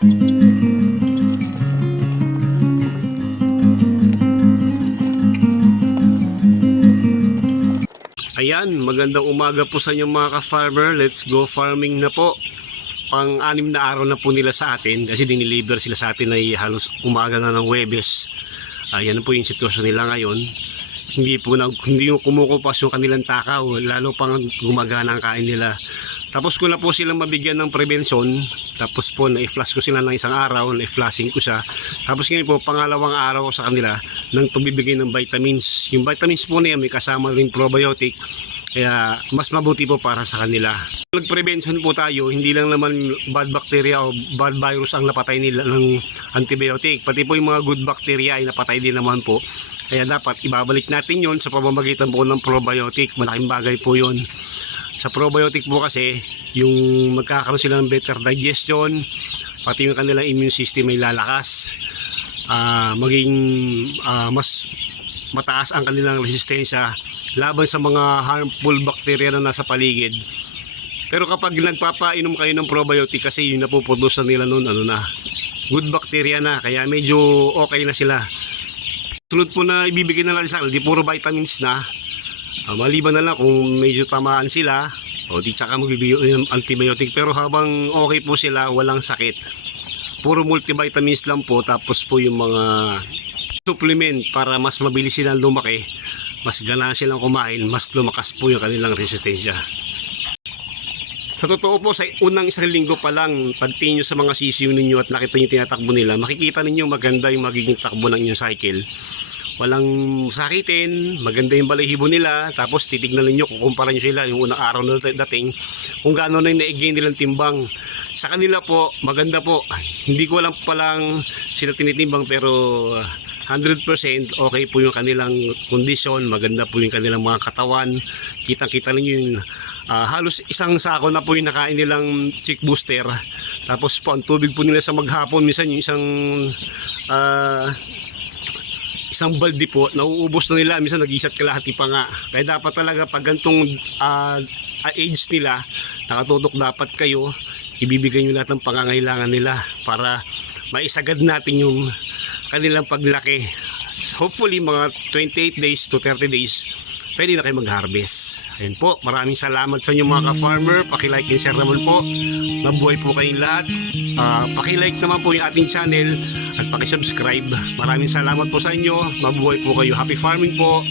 Ayan, magandang umaga po sa inyo mga ka-farmer. Let's go farming na po. Pang-anim na araw na po nila sa atin kasi diniliver sila sa atin ay halos umaga na ng Huwebes. Ayan po yung sitwasyon nila ngayon. Hindi yung kumukupas yung kanilang takaw, lalo pang gumagana ang kain nila. Tapos ko na po silang mabigyan ng prevention. Tapos po na-flush ko sila ng isang araw, na-flushing ko siya. Tapos ngayon po pangalawang araw ko sa kanila ng pagbibigay ng vitamins. Yung vitamins po na yan may kasama rin probiotic. Kaya mas mabuti po para sa kanila. Nag-prevention po tayo, hindi lang naman bad bacteria o bad virus ang napatay nila ng antibiotic. Pati po yung mga good bacteria ay napatay din naman po. Kaya dapat ibabalik natin yon sa pamamagitan po ng probiotic. Malaking bagay po yon. Sa probiotic po kasi, yung magkakaroon sila ng better digestion, pati yung kanilang immune system ay lalakas. Mas mataas ang kanilang resistensya laban sa mga harmful bacteria na nasa paligid. Pero kapag nagpapainom kayo ng probiotic kasi yung napoproduce na nila noon, good bacteria na, kaya medyo okay na sila. Sunod po na ibibigay na lang sa kanila, di puro vitamins na. Maliban na lang kung medyo tamaan sila o di tsaka magbibigay ng antibiotic, pero habang okay po sila, walang sakit, puro multivitamins lang po. Tapos po yung mga supplement para mas mabilis silang lumaki, mas gana silang kumain, mas lumakas po yung kanilang resistensya. Sa totoo po, sa unang isang linggo pa lang, pagtingin nyo sa mga sisiw ninyo at nakita nyo tinatakbo nila, makikita ninyo maganda yung magiging takbo ng inyong cycle. Walang sakitin, maganda yung balahibo nila. Tapos titignan ninyo, kukumpara nyo sila yung unang araw na dating, kung gaano na yung na-gain nilang timbang. Sa kanila po, maganda po. Hindi ko lang palang sila tinitimbang, pero 100% okay po yung kanilang kondisyon. Maganda po yung kanilang mga katawan. Kitang-kita ninyo yung halos isang sako na po yung nakain nilang chick booster. Tapos po ang tubig po nila sa maghapon, minsan yung isang balde po, nauubos na nila, minsan nag-isat kalahati pa nga. Kaya dapat talaga pag gantong age nila, nakatutok dapat kayo, ibibigay nyo lahat ng pangangailangan nila para maisagad natin yung kanilang paglaki. Hopefully mga 28 days to 30 days, pwede na kayo mag-harvest. Ayun po, maraming salamat sa inyo mga ka-farmer. Paki-like and share naman po. Mabuhay po kayong lahat. Paki-like naman po yung ating channel at paki-subscribe. Maraming salamat po sa inyo. Mabuhay po kayo. Happy farming po.